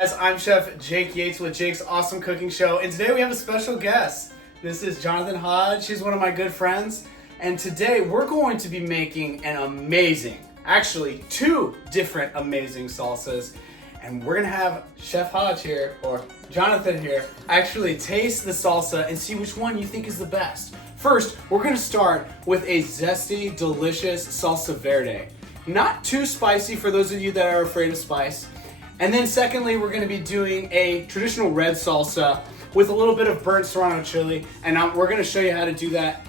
Guys, I'm Chef Jake Yates with Jake's Awesome Cooking Show, and today we have a special guest. This is Jonathan Hodge. He's one of my good friends, and today we're going to be making an amazing, actually two different amazing salsas, and we're gonna have Chef Hodge here, or Jonathan here, actually taste the salsa and see which one you think is the best. First, we're gonna start with a zesty, delicious salsa verde. Not too spicy for those of you that are afraid of spice. And then secondly, we're gonna be doing a traditional red salsa with a little bit of burnt serrano chili, and we're gonna show you how to do that.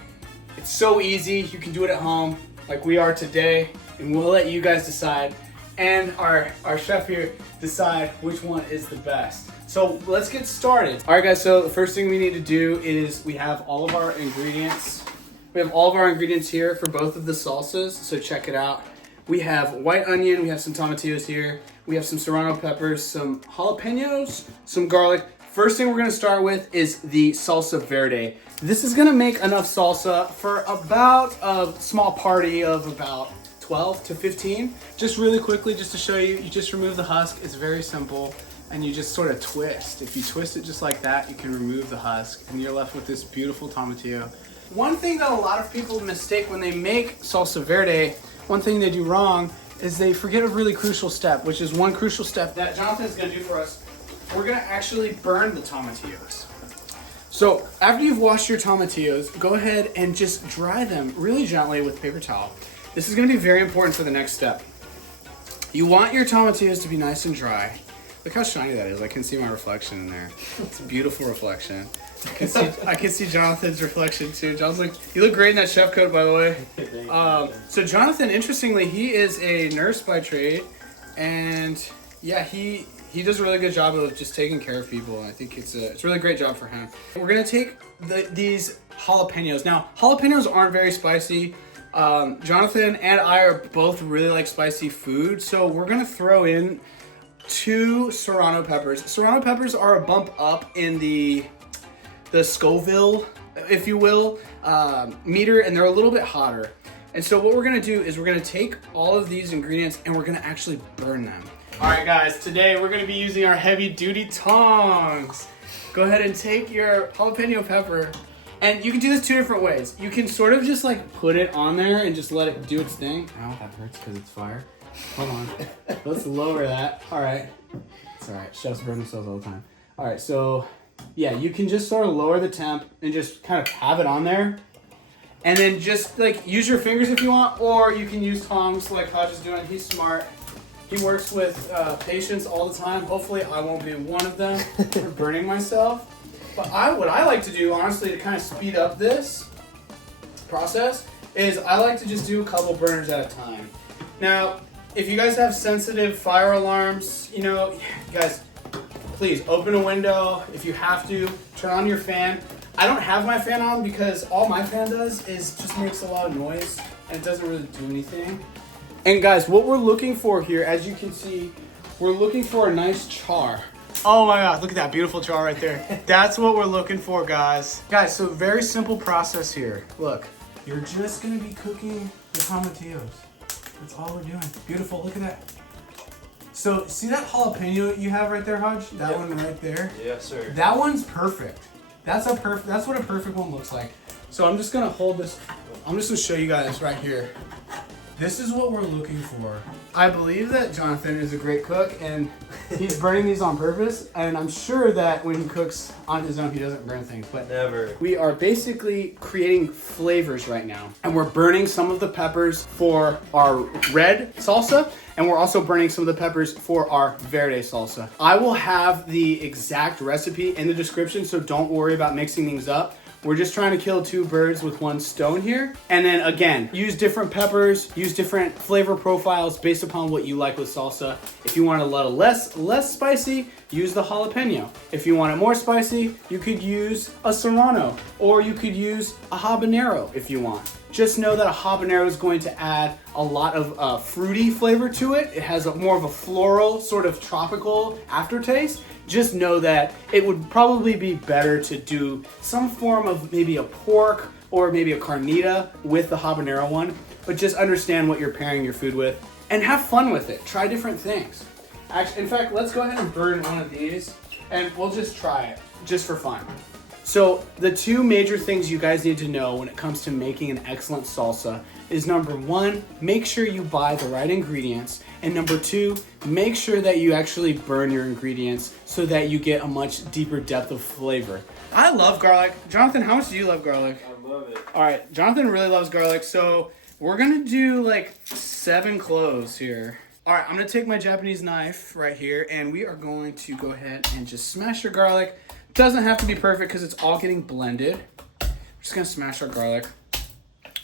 It's so easy, you can do it at home like we are today, and we'll let you guys decide, and our chef here decide which one is the best. So let's get started. All right guys, so the first thing we need to do is we have all of our ingredients. We have all of our ingredients here for both of the salsas, so check it out. We have white onion, we have some tomatillos here, we have some serrano peppers, some jalapenos, some garlic. First thing we're gonna start with is the salsa verde. This is gonna make enough salsa for about a small party of about 12 to 15. Just really quickly, just to show you, you just remove the husk. It's very simple, and you just sort of twist. If you twist it just like that, you can remove the husk, and you're left with this beautiful tomatillo. One thing that a lot of people mistake when they make salsa verde, one thing they do wrong is they forget a really crucial step, which is one crucial step that Jonathan is gonna do for us. We're gonna actually burn the tomatillos. So after you've washed your tomatillos, go ahead and just dry them really gently with a paper towel. This is gonna be very important for the next step. You want your tomatillos to be nice and dry. Look how shiny that is. I can see my reflection in there. It's a beautiful reflection. I can see Jonathan's reflection too. John's like, you look great in that chef coat, by the way. So Jonathan, interestingly, he is a nurse by trade, and yeah, he does a really good job of just taking care of people. And I think it's a really great job for him. We're gonna take these jalapenos. Now, jalapenos aren't very spicy. Jonathan and I are both really like spicy food, so we're gonna throw in 2 serrano peppers. Serrano peppers are a bump up in the Scoville, if you will, meter, and they're a little bit hotter. And so what we're gonna do is we're gonna take all of these ingredients and we're gonna actually burn them. All right guys, today we're gonna be using our heavy duty tongs. Go ahead and take your jalapeno pepper, and you can do this 2 different ways. You can sort of just like put it on there and just let it do its thing. Ow, that hurts because it's fire. Hold on, let's lower that. All right, it's all right, chefs burn themselves all the time. All right, so yeah, you can just sort of lower the temp and just kind of have it on there. And then just like use your fingers if you want, or you can use tongs like Hodge is doing. He's smart. He works with patients all the time. Hopefully I won't be one of them for burning myself. But what I like to do, honestly, to kind of speed up this process is I like to just do a couple burners at a time. Now, if you guys have sensitive fire alarms, you know, guys, please open a window. If you have to, turn on your fan. I don't have my fan on because all my fan does is just makes a lot of noise and it doesn't really do anything. And guys, what we're looking for here, as you can see, we're looking for a nice char. Oh my God, look at that beautiful char right there. That's what we're looking for, guys. Guys, so very simple process here. Look, you're just gonna be cooking the tomatillos. That's all we're doing. Beautiful, look at that. So, see that jalapeno you have right there, Hodge? That one right there? Yes, sir. That one's perfect. That's what a perfect one looks like. So I'm just gonna hold this. I'm just gonna show you guys right here. This is what we're looking for. I believe that Jonathan is a great cook, and he's burning these on purpose, and I'm sure that when he cooks on his own, he doesn't burn things, but never. We are basically creating flavors right now, and we're burning some of the peppers for our red salsa, and we're also burning some of the peppers for our verde salsa. I will have the exact recipe in the description, so don't worry about mixing things up. We're just trying to kill 2 birds with 1 stone here. And then again, use different peppers, use different flavor profiles based upon what you like with salsa. If you want it a little less spicy, use the jalapeno. If you want it more spicy, you could use a serrano, or you could use a habanero if you want. Just know that a habanero is going to add a lot of fruity flavor to it. It has more of a floral, sort of tropical aftertaste. Just know that it would probably be better to do some form of maybe a pork or maybe a carnita with the habanero one, but just understand what you're pairing your food with and have fun with it. Try different things. Actually, in fact, let's go ahead and burn one of these and we'll just try it, just for fun. So the two major things you guys need to know when it comes to making an excellent salsa is number one, make sure you buy the right ingredients. And number two, make sure that you actually burn your ingredients so that you get a much deeper depth of flavor. I love garlic. Jonathan, how much do you love garlic? I love it. All right, Jonathan really loves garlic, so we're gonna do like 7 cloves here. All right, I'm gonna take my Japanese knife right here and we are going to go ahead and just smash your garlic. Doesn't have to be perfect because it's all getting blended. We're just gonna smash our garlic.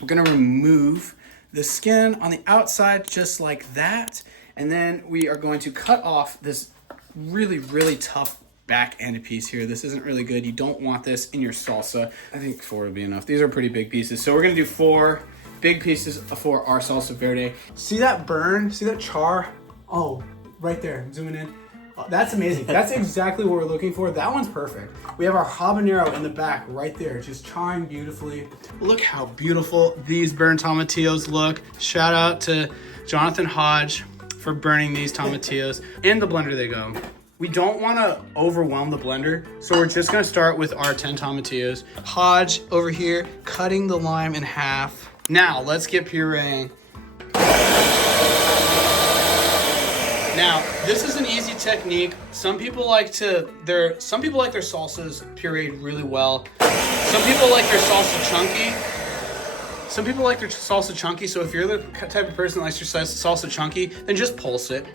We're gonna remove the skin on the outside just like that. And then we are going to cut off this really, really tough back end piece here. This isn't really good. You don't want this in your salsa. I think 4 would be enough. These are pretty big pieces. So we're gonna do 4 big pieces for our salsa verde. See that burn? See that char? Oh, right there, I'm zooming in. Oh, that's amazing. That's exactly what we're looking for. That one's perfect. We have our habanero in the back right there, just charring beautifully. Look how beautiful these burnt tomatillos look. Shout out to Jonathan Hodge for burning these tomatillos. In the blender they go. We don't want to overwhelm the blender, so we're just gonna start with our 10 tomatillos. Hodge over here, cutting the lime in half. Now, let's get pureeing. Now, this is an easy technique. Some people like their salsas pureed really well. Some people like their salsa chunky. So if you're the type of person that likes your salsa chunky, then just pulse it.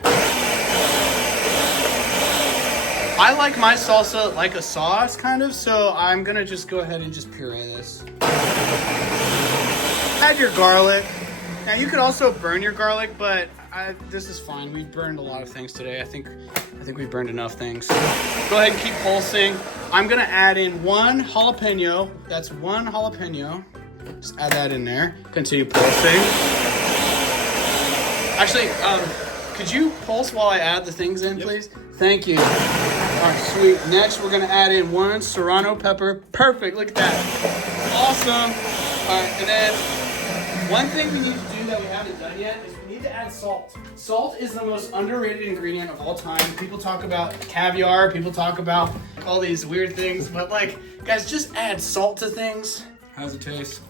I like my salsa like a sauce, kind of, so I'm gonna just go ahead and just puree this. Add your garlic. Now you could also burn your garlic, but this is fine. We burned a lot of things today. I think we burned enough things. Go ahead and keep pulsing. I'm gonna add in 1 jalapeno. That's 1 jalapeno. Just add that in there. Continue pulsing. Actually, could you pulse while I add the things in, please? Thank you. All right, sweet. Next, we're gonna add in 1 serrano pepper. Perfect, look at that. Awesome. All right, and then one thing we need to do that we haven't done yet is we need to add salt. Salt is the most underrated ingredient of all time. People talk about caviar, people talk about all these weird things, but like, guys, just add salt to things. How's it taste?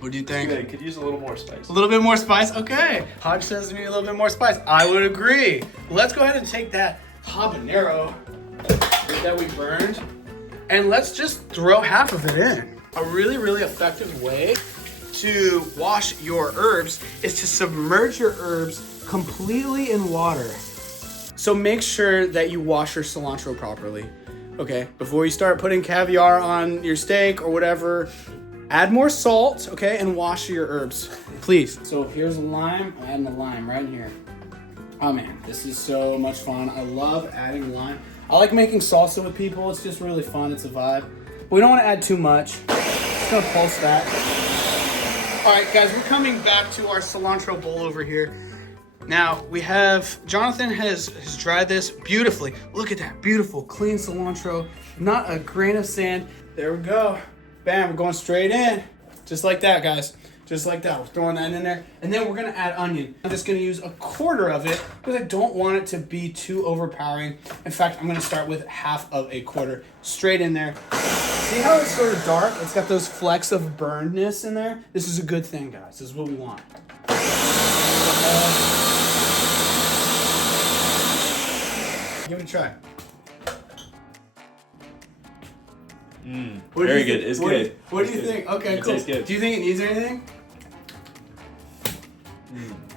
What do you think? Good. Could use a little more spice. A little bit more spice? Okay. Hodge says to me a little bit more spice. I would agree. Let's go ahead and take that habanero that we burned and let's just throw half of it in. A really, really effective way to wash your herbs is to submerge your herbs completely in water. So make sure that you wash your cilantro properly. Okay, before you start putting caviar on your steak or whatever, add more salt, okay, and wash your herbs, please. So here's the lime. I'm adding the lime right in here. Oh man, this is so much fun. I love adding lime. I like making salsa with people. It's just really fun. It's a vibe. But we don't want to add too much. Just gonna pulse that. All right, guys, we're coming back to our cilantro bowl over here. Now, Jonathan has dried this beautifully. Look at that, beautiful, clean cilantro. Not a grain of sand. There we go. Bam, we're going straight in. Just like that, guys. Just like that. We're throwing that in there. And then we're gonna add onion. I'm just gonna use 1/4 of it because I don't want it to be too overpowering. In fact, I'm gonna start with 1/2 of a quarter. Straight in there. See how it's sort of dark? It's got those flecks of burnedness in there. This is a good thing, guys. This is what we want. Give it a try. Very good. It's good. What do you think? Okay, cool. Tastes good. Do you think it needs anything?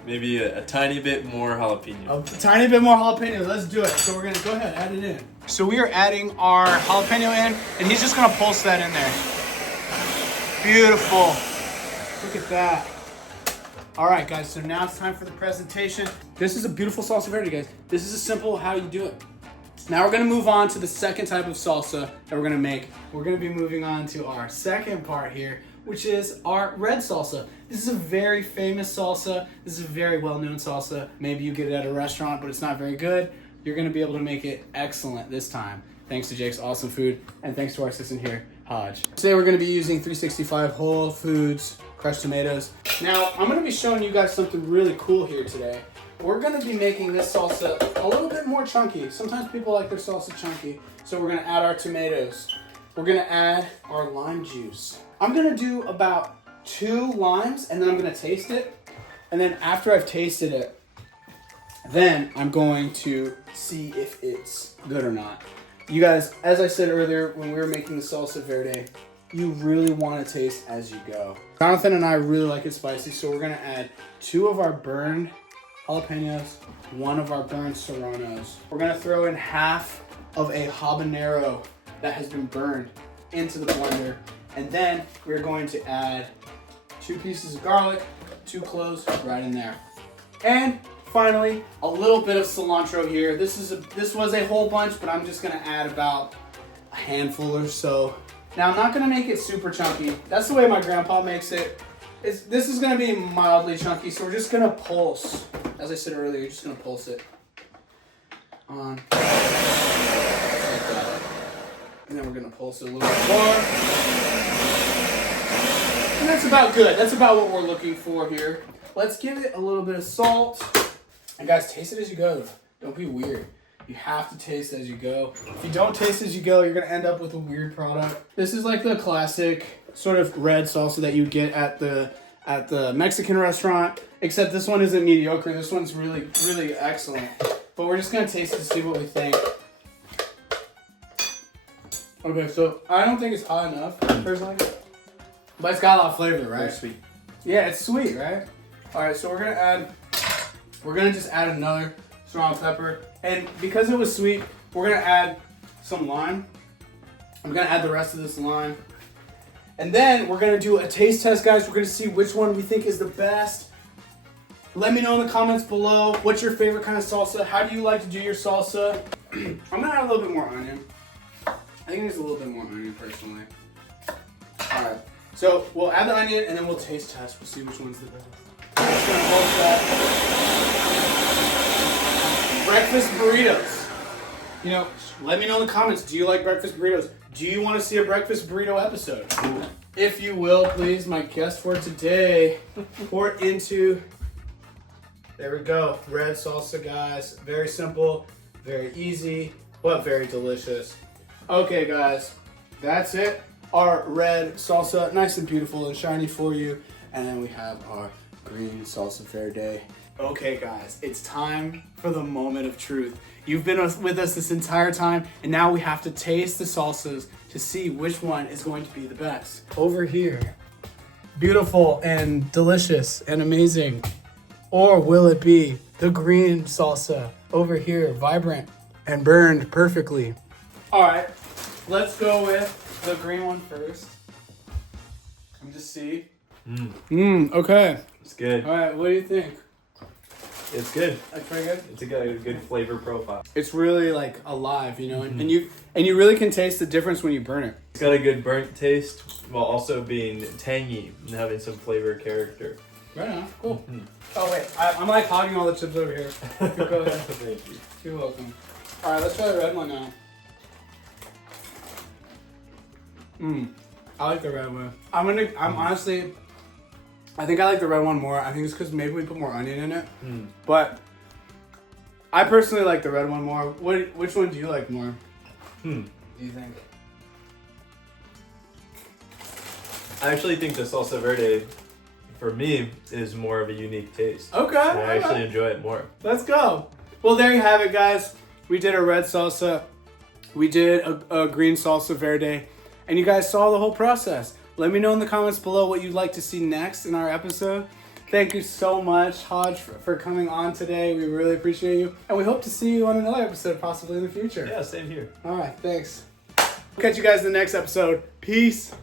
Maybe a tiny bit more jalapeno. A tiny bit more jalapeno. Let's do it. So we're gonna go ahead, add it in. So we are adding our jalapeno in, and he's just gonna pulse that in there. Beautiful. Look at that. All right, guys. So now it's time for the presentation. This is a beautiful salsa verde, guys. This is a simple how you do it. Now we're gonna move on to the second type of salsa that we're gonna make. We're gonna be moving on to our second part here, which is our red salsa. This is a very famous salsa. This is a very well-known salsa. Maybe you get it at a restaurant, but it's not very good. You're gonna be able to make it excellent this time, thanks to Jake's awesome food, and thanks to our assistant here, Hodge. Today we're gonna be using 365 Whole Foods crushed tomatoes. Now, I'm gonna be showing you guys something really cool here today. we're gonna be making this salsa a little bit more chunky. Sometimes people like their salsa chunky. So we're gonna add our tomatoes. We're gonna add our lime juice. I'm gonna do about 2 limes and then I'm gonna taste it. And then after I've tasted it, then I'm going to see if it's good or not. You guys, as I said earlier, when we were making the salsa verde, you really want to taste as you go. Jonathan and I really like it spicy, so we're gonna add 2 of our burned jalapenos, 1 of our burned serranos. We're gonna throw in half of a habanero that has been burned into the blender. And then we're going to add 2 pieces of garlic, 2 cloves right in there. And finally, a little bit of cilantro here. This was a whole bunch, but I'm just gonna add about a handful or so. Now I'm not gonna make it super chunky. That's the way my grandpa makes it. This is gonna be mildly chunky, so we're just gonna pulse. As I said earlier, you're just gonna pulse it on like that. And then we're gonna pulse it a little bit more. And that's about good. That's about what we're looking for here. Let's give it a little bit of salt. And guys, taste it as you go. Don't be weird. You have to taste as you go. If you don't taste as you go, you're gonna end up with a weird product. This is like the classic sort of red salsa that you get at the Mexican restaurant, except this one isn't mediocre. This one's really, really excellent. But we're just gonna taste it to see what we think. Okay, so I don't think it's hot enough, personally. But it's got a lot of flavor, right? Very sweet. Yeah, it's sweet, right? All right, so we're gonna just add another serrano pepper. And because it was sweet, we're gonna add some lime. I'm gonna add the rest of this lime. And then we're gonna do a taste test, guys. We're gonna see which one we think is the best. Let me know in the comments below, what's your favorite kind of salsa? How do you like to do your salsa? I'm gonna add a little bit more onion. I think there's a little bit more onion, personally. All right, so we'll add the onion and then we'll taste test. We'll see which one's the best. Just gonna hold that. Breakfast burritos. You know, let me know in the comments, do you like breakfast burritos? Do you want to see a breakfast burrito episode? Ooh. If you will, please, my guest for today, pour it into, there we go, red salsa, guys. Very simple, very easy, but very delicious. Okay, guys, that's it. Our red salsa, nice and beautiful and shiny for you. And then we have our green salsa verde. Okay, guys, it's time for the moment of truth. You've been with us this entire time, and now we have to taste the salsas to see which one is going to be the best. Over here, beautiful and delicious and amazing. Or will it be the green salsa over here, vibrant and burned perfectly? All right, let's go with the green one first. Let me just see. Okay. It's good. All right, what do you think? It's good. That's pretty good. It's a good flavor profile. It's really like alive, you know, and you really can taste the difference when you burn it. It's got a good burnt taste while also being tangy and having some flavor character. Right on. Cool. Oh wait, I'm like hogging all the chips over here. Go ahead. Thank you. You're welcome. All right, let's try the red one now. I like the red one. I'm honestly, I think I like the red one more. I think it's because maybe we put more onion in it. But I personally like the red one more. Which one do you like more? Do you think? I actually think the salsa verde, for me, is more of a unique taste. Okay. I actually enjoy it more. Let's go. Well, there you have it, guys. We did a red salsa. We did a green salsa verde. And you guys saw the whole process. Let me know in the comments below what you'd like to see next in our episode. Thank you so much, Hodge, for coming on today. We really appreciate you. And we hope to see you on another episode, possibly in the future. Yeah, same here. All right, thanks. We'll catch you guys in the next episode. Peace.